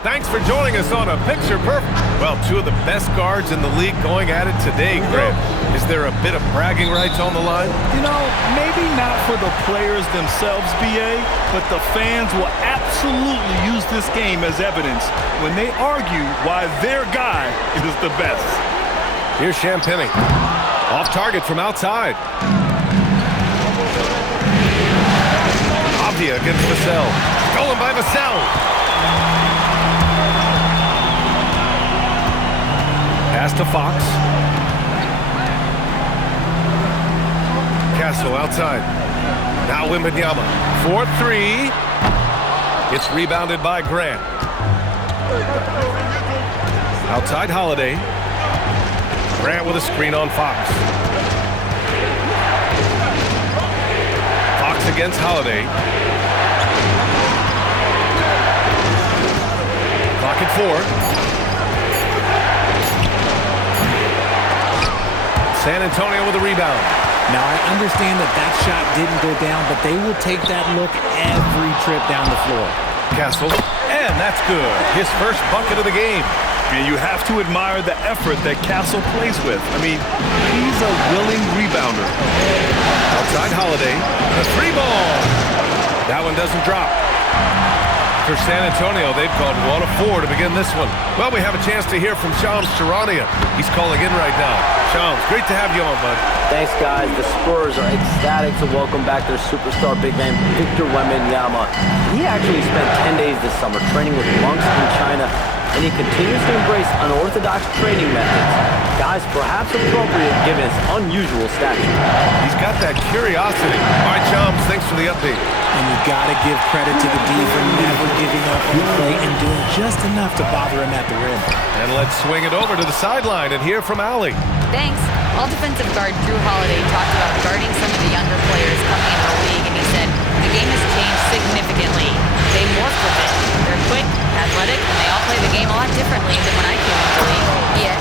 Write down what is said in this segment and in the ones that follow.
Thanks for joining us on A Picture Perfect. Well, two of the best guards in the league going at it today, Grant. Is there a bit of bragging rights on the line? You know, maybe not for the players themselves, B.A., but the fans will absolutely use this game as evidence when they argue why their guy is the best. Here's Champagny. Off target from outside. Avdia against Vassell. Stolen by Vassell. Pass to Fox. Castle outside. Now Wembanyama. 4-3. It's rebounded by Grant. Outside Holiday. Grant with a screen on Fox. Fox against Holiday. Clock at 4. San Antonio with a rebound. Now, I understand that shot didn't go down, but they will take that look every trip down the floor. Castle, and that's good. His first bucket of the game. And you have to admire the effort that Castle plays with. I mean, he's a willing rebounder. Outside Holiday, the 3-ball. That one doesn't drop. For San Antonio, they've gone 1 of 4 to begin this one. Well, we have a chance to hear from Shams Charania. He's calling in right now. Shams, great to have you on, bud. Thanks, guys. The Spurs are ecstatic to welcome back their superstar big man, Victor Wembanyama. He actually spent 10 days this summer training with monks in China, and he continues to embrace unorthodox training methods. Guys, perhaps appropriate given his unusual stature. He's got that curiosity. All right, Shams, thanks for the update. And you got to give credit to the D for never giving up on the play and doing just enough to bother him at the rim. And let's swing it over to the sideline and hear from Allie. Thanks. All-defensive guard Drew Holiday talked about guarding some of the younger players coming into the league, and he said, the game has changed significantly. They morph with it. They're quick, athletic, and they all play the game a lot differently than when I came into the league. Yeah.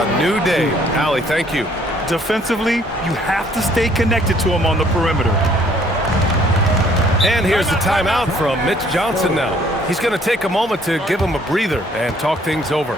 A new day. Allie, thank you. Defensively, you have to stay connected to him on the perimeter. And here's the timeout from Mitch Johnson now. He's going to take a moment to give him a breather and talk things over.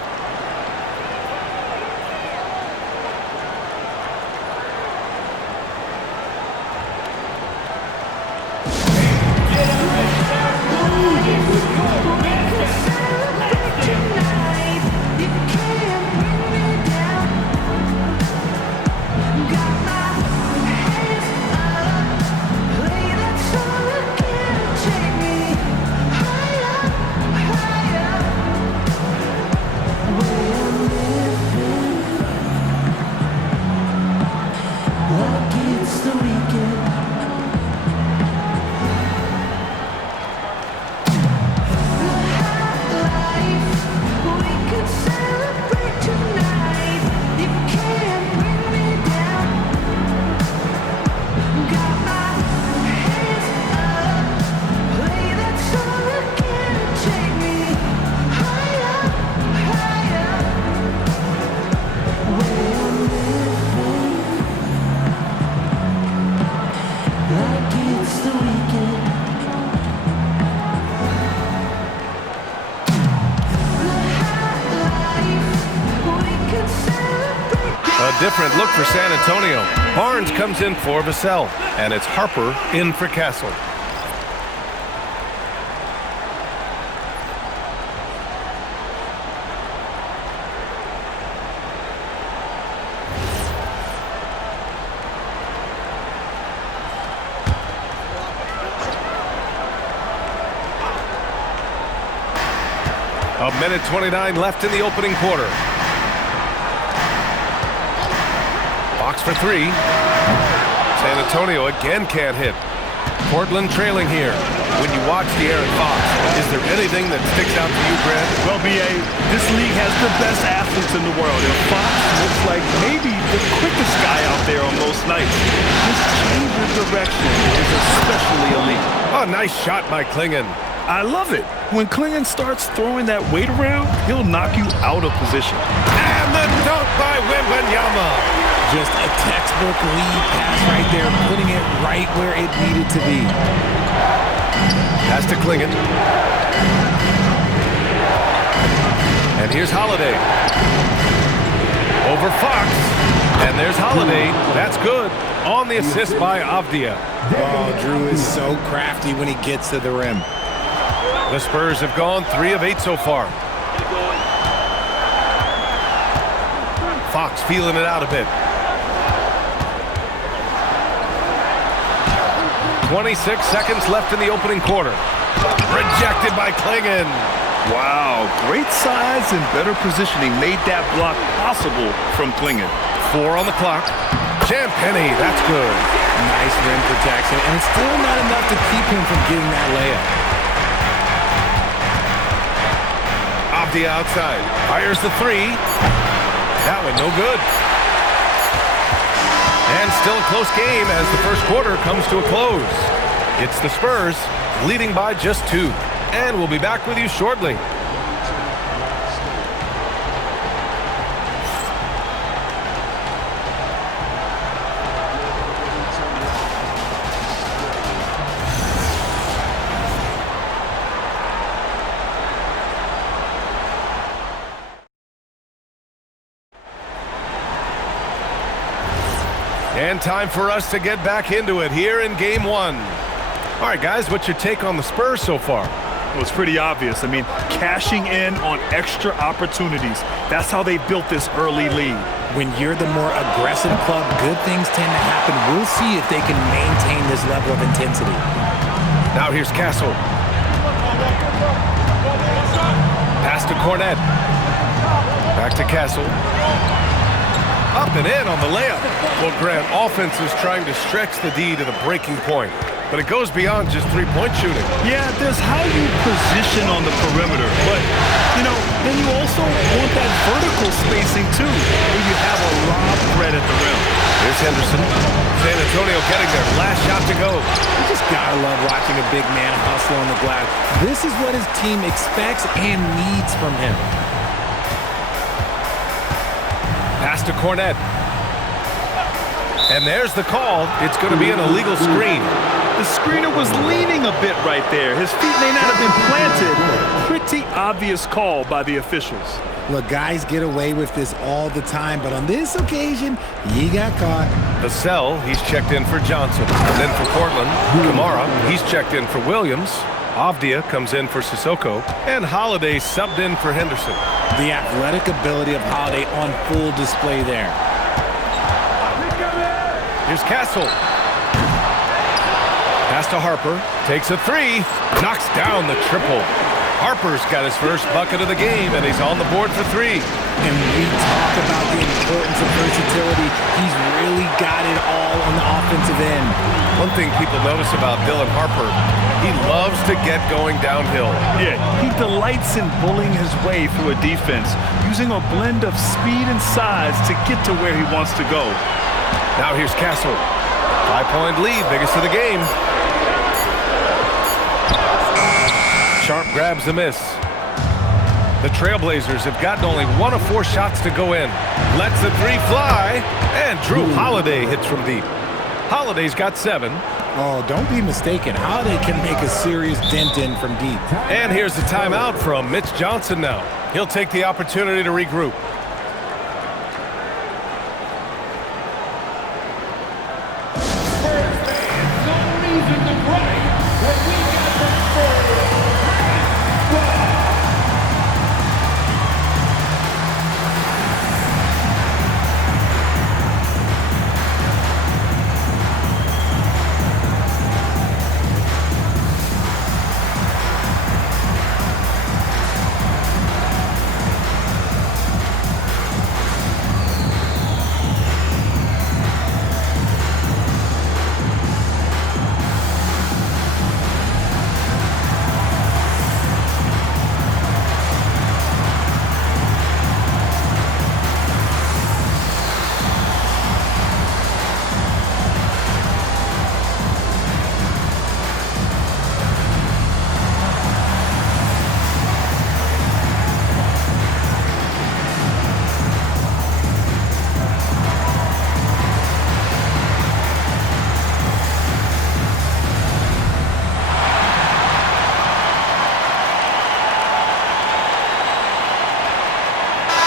Different look for San Antonio. Barnes comes in for Vassell, and it's Harper in for Castle. A minute 29 left in the opening quarter. Fox for 3. San Antonio again can't hit. Portland trailing here. When you watch De'Aaron Fox, is there anything that sticks out to you, Grant? Well, B.A., this league has the best athletes in the world, and Fox looks like maybe the quickest guy out there on most nights. His change of direction is especially elite. Oh, nice shot by Klingon. I love it. When Klingon starts throwing that weight around, he'll knock you out of position. And the dunk by Wembanyama. Just a textbook lead pass right there, putting it right where it needed to be. Pass to Klingon. And here's Holiday. Over Fox. And there's Holiday. That's good. On the assist by Avdia. Oh, Drew is so crafty when he gets to the rim. The Spurs have gone 3 of 8 so far. Fox feeling it out a bit. 26 seconds left in the opening quarter. Rejected by Klingon. Wow, great size and better positioning made that block possible from Klingon. 4 on the clock. Champagnie, that's good. Nice rim protection, and it's still not enough to keep him from getting that layup. Avdia outside. Fires the 3. That one no good. And still a close game as the first quarter comes to a close. It's the Spurs leading by just 2. And we'll be back with you shortly. And time for us to get back into it here in Game 1. All right, guys, what's your take on the Spurs so far? Well, it's pretty obvious. I mean, cashing in on extra opportunities. That's how they built this early lead. When you're the more aggressive club, good things tend to happen. We'll see if they can maintain this level of intensity. Now here's Castle. Pass to Cornette. Back to Castle. Up and in on the layup. Well, Grant, offense is trying to stretch the D to the breaking point, but it goes beyond just three-point shooting. Yeah, there's how you position on the perimeter, but, you know, then you also want that vertical spacing, too, where you have a lob threat at the rim. Here's Henderson. San Antonio getting their last shot to go. You just gotta love watching a big man hustle on the glass. This is what his team expects and needs from him. Pass to Cornette. And there's the call. It's going to be an illegal screen. The screener was leaning a bit right there. His feet may not have been planted. Pretty obvious call by the officials. Look, guys get away with this all the time, but on this occasion, he got caught. Vassell, he's checked in for Johnson. And then for Portland, Kamara, he's checked in for Williams. Avdia comes in for Sissoko. And Holiday subbed in for Henderson. The athletic ability of Holiday on full display there. Here's Castle. Pass to Harper. Takes a 3. Knocks down the triple. Harper's got his first bucket of the game, and he's on the board for 3. And we talk about the importance of versatility. He's really got it all on the offensive end. One thing people notice about Dylan Harper, he loves to get going downhill. Yeah, he delights in bullying his way through a defense, using a blend of speed and size to get to where he wants to go. Now here's Castle. 5-point lead, biggest of the game. Sharp grabs the miss. The Trailblazers have gotten only 1 of 4 shots to go in. Lets the 3 fly, and Drew Holiday hits from deep. Holiday's got 7. Oh, don't be mistaken. Holiday can make a serious dent in from deep. And here's the timeout from Mitch Johnson now. He'll take the opportunity to regroup.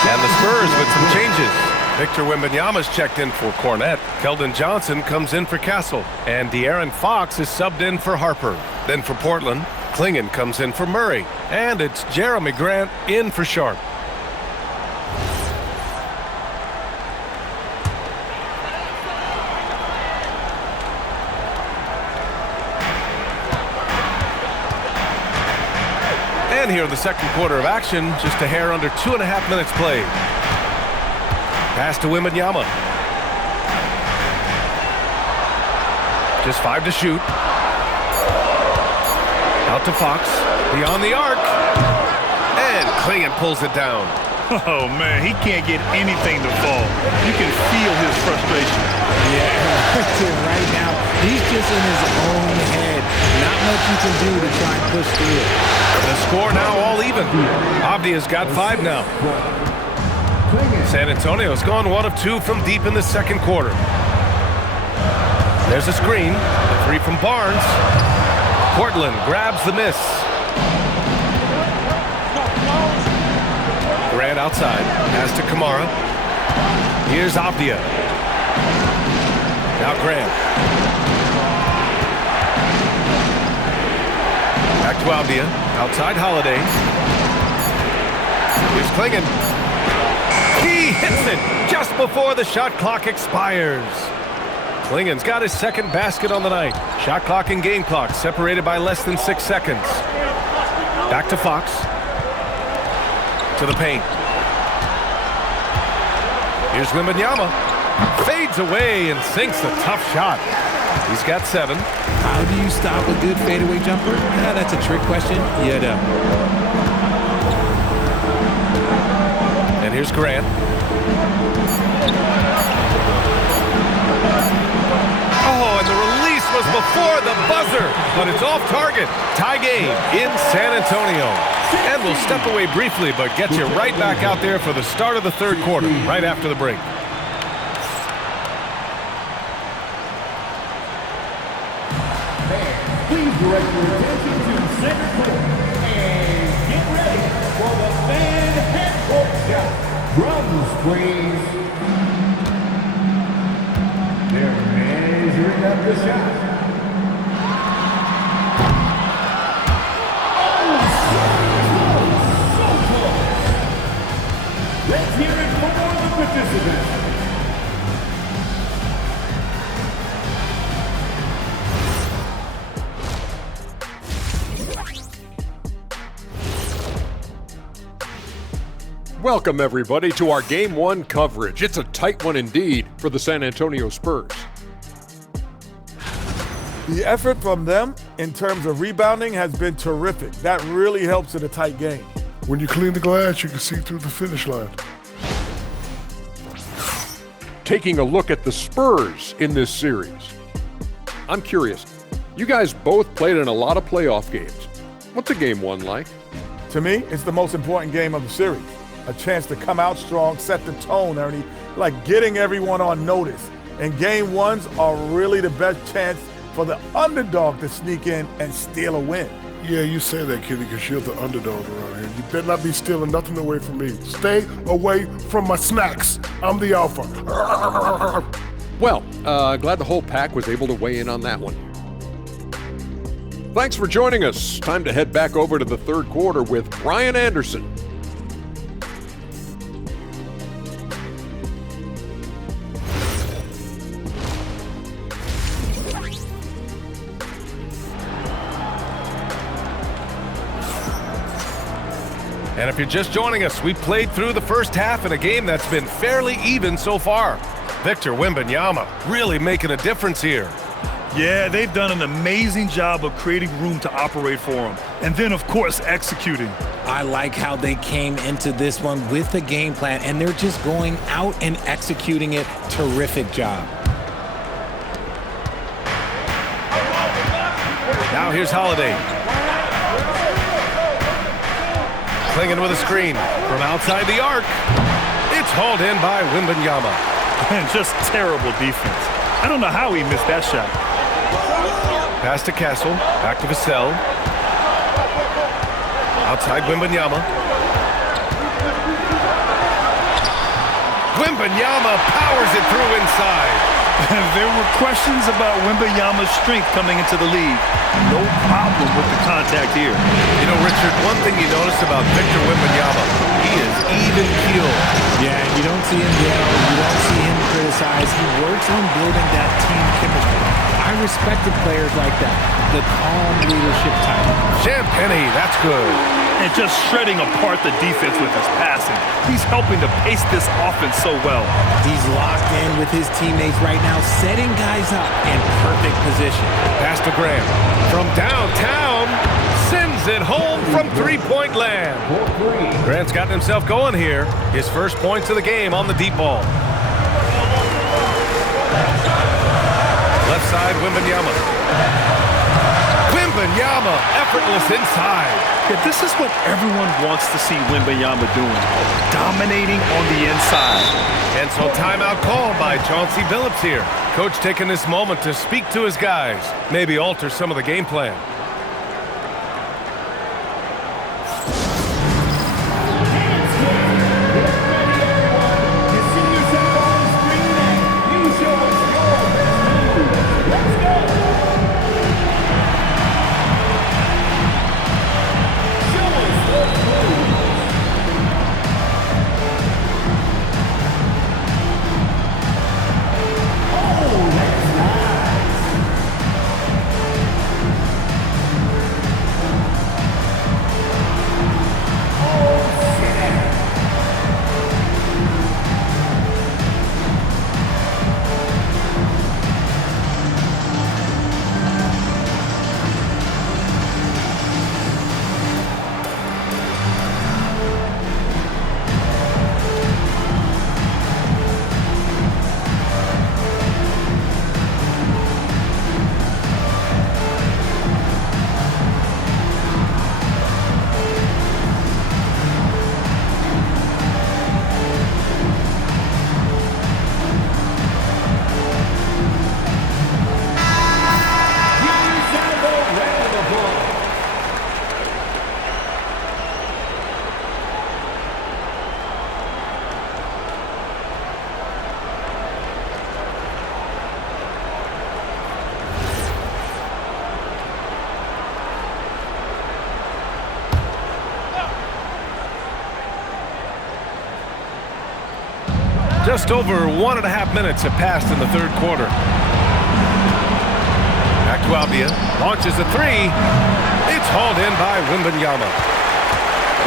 And the Spurs with some changes. Victor Wembanyama's checked in for Cornette. Keldon Johnson comes in for Castle. And De'Aaron Fox is subbed in for Harper. Then for Portland, Klingon comes in for Murray. And it's Jeremy Grant in for Sharp. And here in the second quarter of action, just a hair under 2.5 minutes played. Pass to Wembanyama. Just 5 to shoot. Out to Fox. Beyond the arc. And Klingon pulls it down. Oh, man, he can't get anything to fall. You can feel his frustration. Yeah, right now, he's just in his own head. Not much you can do to try and push through it. The score now all even. Avdia's got 5 now. San Antonio's gone 1 of 2 from deep in the second quarter. There's a screen. A 3 from Barnes. Portland grabs the miss. Grant outside. Pass to Kamara. Here's Avdia. Now Grant. Back to Avdia. Outside Holiday. Here's Klingon. He hits it just before the shot clock expires. Klingon's got his second basket on the night. Shot clock and game clock separated by less than 6 seconds. Back to Fox. To the paint. Here's Wembanyama. Fades away and sinks a tough shot. He's got 7. How do you stop a good fadeaway jumper? Yeah, that's a trick question. You know. And here's Grant. Oh, and the release was before the buzzer, but it's off target. Tie game in San Antonio. And we'll step away briefly, but get you right back out there for the start of the third quarter, right after the break. Please direct your attention to center court and get ready for the fan head court shot. Drums, please. They're measuring up the shot. Oh, so close. Let's hear it for the participants. Welcome, everybody, to our Game 1 coverage. It's a tight one indeed for the San Antonio Spurs. The effort from them in terms of rebounding has been terrific. That really helps in a tight game. When you clean the glass, you can see through the finish line. Taking a look at the Spurs in this series. I'm curious, you guys both played in a lot of playoff games. What's a Game 1 like? To me, it's the most important game of the series. A chance to come out strong, set the tone, Ernie, like getting everyone on notice. And Game 1s are really the best chance for the underdog to sneak in and steal a win. Yeah, you say that, Kitty, because you're the underdog around here. You better not be stealing nothing away from me. Stay away from my snacks. I'm the alpha. Well, glad the whole pack was able to weigh in on that one. Thanks for joining us. Time to head back over to the third quarter with Brian Anderson. And if you're just joining us, we played through the first half in a game that's been fairly even so far. Victor Wembanyama really making a difference here. Yeah, they've done an amazing job of creating room to operate for him. And then, of course, executing. I like how they came into this one with the game plan, and they're just going out and executing it. Terrific job. Now here's Holiday. Klingon with a screen from outside the arc. It's hauled in by Wembanyama. And just terrible defense. I don't know how he missed that shot. Pass to Castle, back to Vassell. Outside Wembanyama. Wembanyama powers it through inside. There were questions about Wembanyama's strength coming into the league. No problem with the contact here. You know, Richard, one thing you notice about Victor Wembanyama, he is even-keeled. Yeah, you don't see him yell, you don't see him criticize. He works on building that team chemistry. I respected players like that, the calm leadership type. Champagnie, that's good. And just shredding apart the defense with his passing. He's helping to pace this offense so well. He's locked in with his teammates right now, setting guys up in perfect position. Pass to Grant. From downtown, sends it home from three-point land. Grant's gotten himself going here. His first points of the game on the deep ball. Left side, Wembanyama. Wembanyama, effortless inside. Yeah, this is what everyone wants to see Wembanyama doing, dominating on the inside. And so timeout called by Chauncey Billups here. Coach taking this moment to speak to his guys, maybe alter some of the game plan. Just over 1.5 minutes have passed in the third quarter. Back to Avdia. Launches a three. It's hauled in by Wembanyama.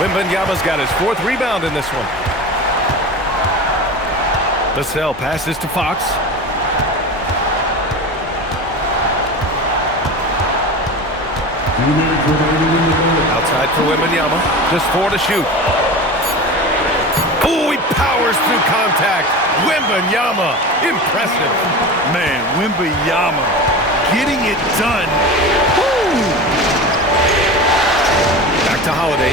Wembanyama's got his fourth rebound in this one. Vassell passes to Fox. Outside for Wembanyama. Just 4 to shoot. Oh, he powers through contact. Wembanyama, impressive. Man, Wembanyama getting it done. Woo! Back to Holiday.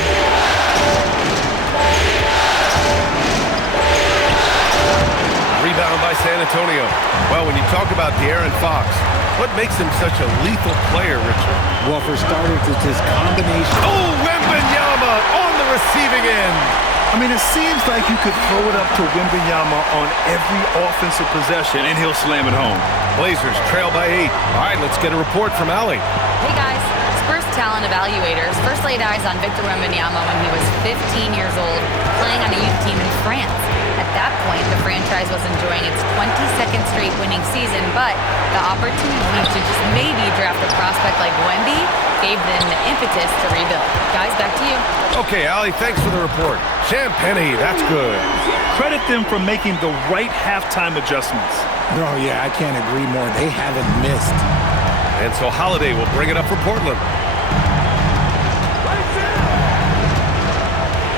Rebound by San Antonio. Well, when you talk about De'Aaron Fox, what makes him such a lethal player, Richard? Well, for starters, it's his combination. Oh, Wembanyama on the receiving end. I mean, it seems like you could throw it up to Wembanyama on every offensive possession, and he'll slam it home. Blazers trail by 8. All right, let's get a report from Allie. Hey, guys. Spurs talent evaluators first laid eyes on Victor Wembanyama when he was 15 years old, playing on a youth team in France. At that point, the franchise was enjoying its 22nd straight winning season, but the opportunity to just maybe draft a prospect like Wemby gave them the impetus to rebuild. Guys, back to you. Okay, Allie, thanks for the report. Champagnie, that's good. Credit them for making the right halftime adjustments. Oh, yeah, I can't agree more. They haven't missed. And so Holiday will bring it up for Portland.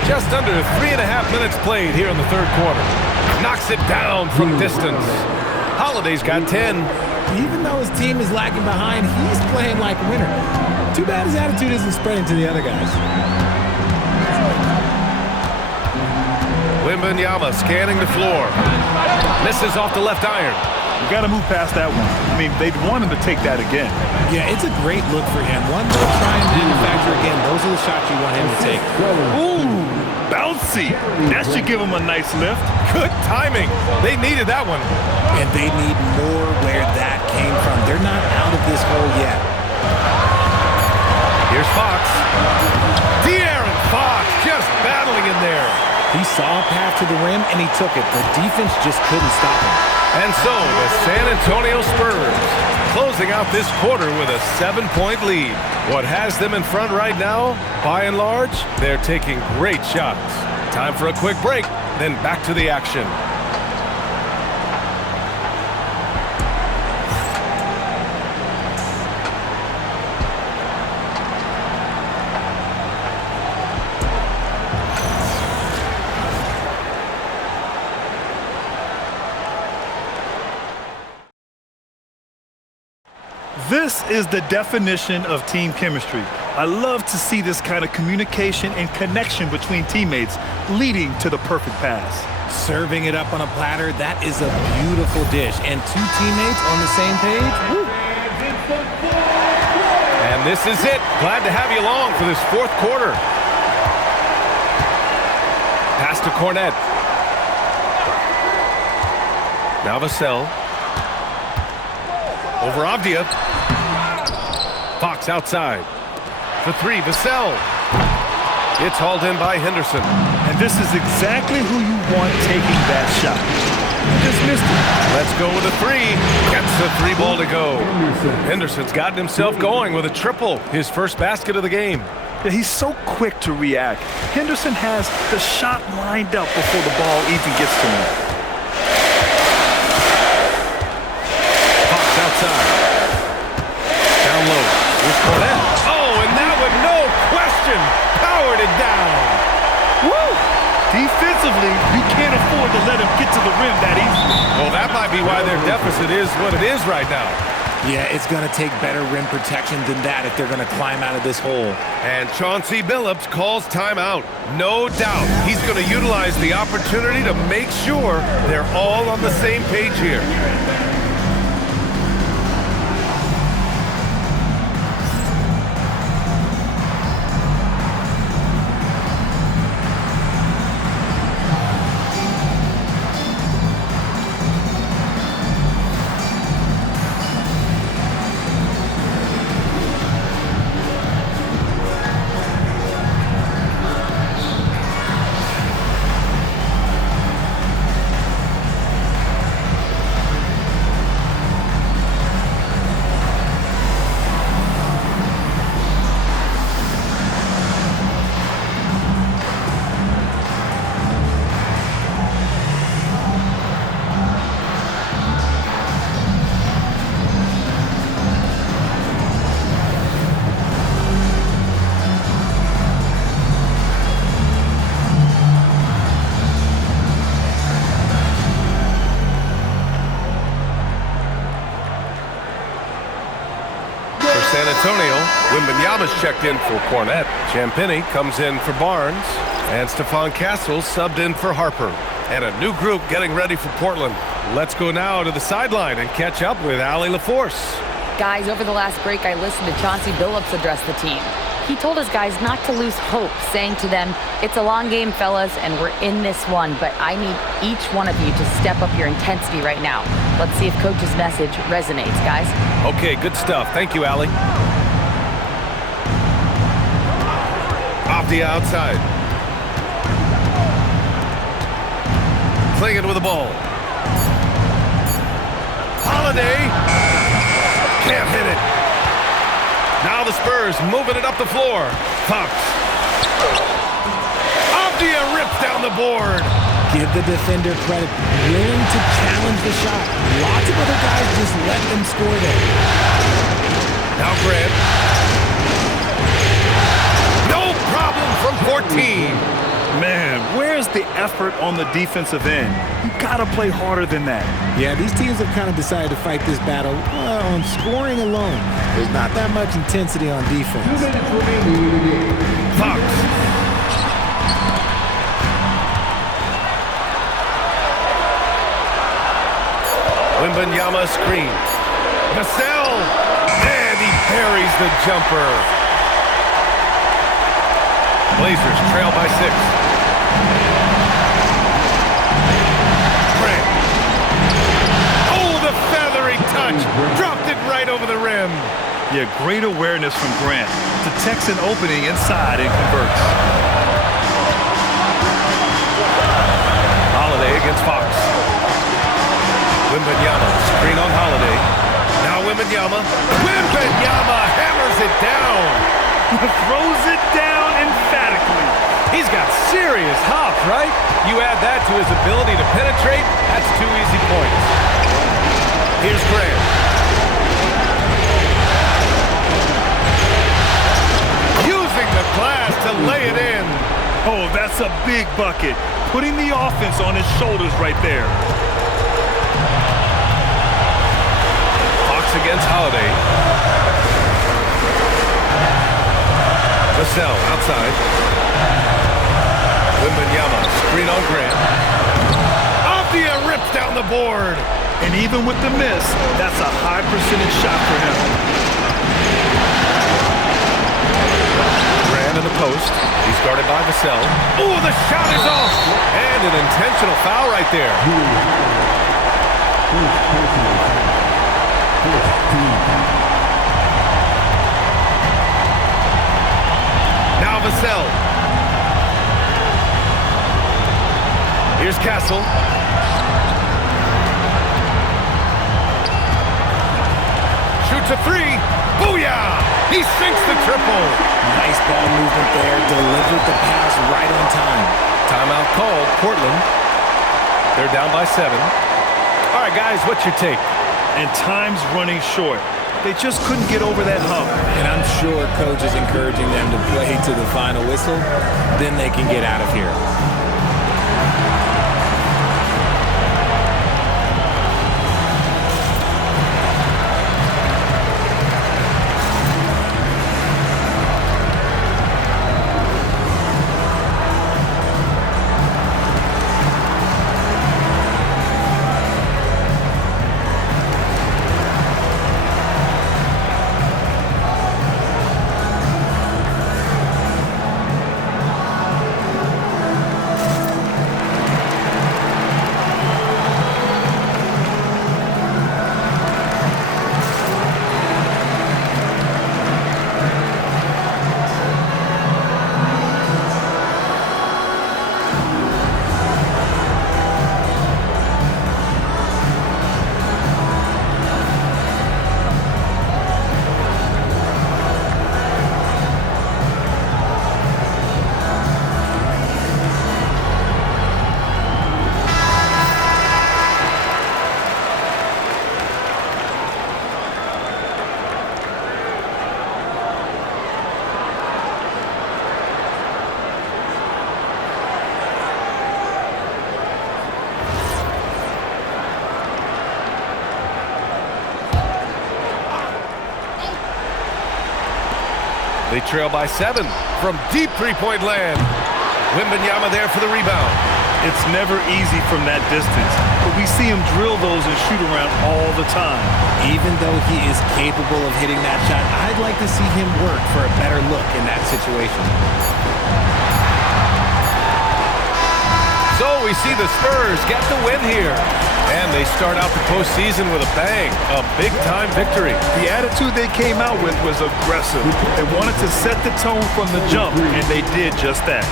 Just under 3.5 minutes played here in the third quarter. Knocks it down from distance. Holiday's got 10. Even though his team is lagging behind, he's playing like a winner. Too bad his attitude isn't spreading to the other guys. Wembanyama scanning the floor. Misses off the left iron. You got to move past that one. I mean, they'd want him to take that again. Yeah, it's a great look for him. One more try and manufacture again. Those are the shots you want him to take. Ooh, bouncy. That should give him a nice lift. Good timing. They needed that one. And they need more where that came from. They're not out of this hole yet. Here's Fox. De'Aaron Fox just battling in there. He saw a path to the rim, and he took it. The defense just couldn't stop him. And so the San Antonio Spurs closing out this quarter with a 7-point lead. What has them in front right now? By and large, they're taking great shots. Time for a quick break, then back to the action. This is the definition of team chemistry. I love to see this kind of communication and connection between teammates leading to the perfect pass. Serving it up on a platter, that is a beautiful dish. And two teammates on the same page? Woo. And this is it. Glad to have you along for this fourth quarter. Pass to Cornette. Now Vassell. Over Avdia. Fox outside. For three, Vassell. It's hauled in by Henderson. And this is exactly who you want taking that shot. You just missed it. Let's go with a three. Gets the three ball to go. Henderson's gotten himself going with a triple. His first basket of the game. Yeah, he's so quick to react. Henderson has the shot lined up before the ball even gets to him. Fox outside. Down low. Here's Cornette. Oh, and that one, no question, powered it down. Woo! Defensively, you can't afford to let him get to the rim that easily. Well, that might be why their deficit is what it is right now. Yeah, it's going to take better rim protection than that if they're going to climb out of this hole. And Chauncey Billups calls timeout. No doubt he's going to utilize the opportunity to make sure they're all on the same page here. San Antonio, Wembanyama's checked in for Cornette. Champagnie comes in for Barnes. And Stephon Castles subbed in for Harper. And a new group getting ready for Portland. Let's go now to the sideline and catch up with Allie LaForce. Guys, over the last break, I listened to Chauncey Billups address the team. He told his guys not to lose hope, saying to them, "It's a long game, fellas, and we're in this one, but I need each one of you to step up your intensity right now." Let's see if Coach's message resonates, guys. Okay, good stuff. Thank you, Allie. Avdia outside. Clinging with the ball. Holiday. Can't hit it. Now the Spurs moving it up the floor. Fox. Avdia rips down the board. Give the defender credit. Willing to challenge the shot. Lots of other guys just let them score there. Now Grant. No problem from 14. Man, where's the effort on the defensive end? You gotta play harder than that. Yeah, these teams have kind of decided to fight this battle on scoring alone. There's not that much intensity on defense. 2 minutes remaining in the game. Fox. Wembanyama screen. Vassell. And he buries the jumper. Blazers trail by 6. Yeah, great awareness from Grant. Detects an opening inside and converts. Holiday against Fox. Wembanyama, screen on Holiday. Now Wembanyama. Wembanyama hammers it down. Throws it down emphatically. He's got serious hop, right? You add that to his ability to penetrate, that's 2 easy points. Here's Grant. Using the glass to lay it in. Oh, that's a big bucket. Putting the offense on his shoulders right there. Fox against Holiday. Vassell outside. Wembanyama, screen on Grant. Avdia rips down the board. And even with the miss, that's a high percentage shot for him. Grant in the post. He's guarded by Vassell. Oh, the shot is off. And an intentional foul right there. Now Vassell. Here's Castle. Shoots a three. Booyah! He sinks the triple. Nice ball movement there. Delivered the pass right on time. Timeout called. Portland. They're down by 7. All right, guys, what's your take? And time's running short. They just couldn't get over that hump. And I'm sure coach is encouraging them to play to the final whistle. Then they can get out of here. They trail by 7 from deep three-point land. Wembanyama there for the rebound. It's never easy from that distance, but we see him drill those and shoot around all the time. Even though he is capable of hitting that shot, I'd like to see him work for a better look in that situation. So we see the Spurs get the win here. And they start out the postseason with a bang, a big-time victory. The attitude they came out with was aggressive. They wanted to set the tone from the jump, and they did just that.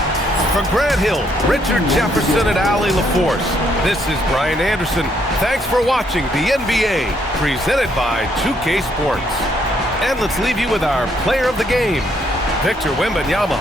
From Grant Hill, Richard Jefferson, and Allie LaForce, this is Brian Anderson. Thanks for watching the NBA, presented by 2K Sports. And let's leave you with our player of the game, Victor Wembanyama.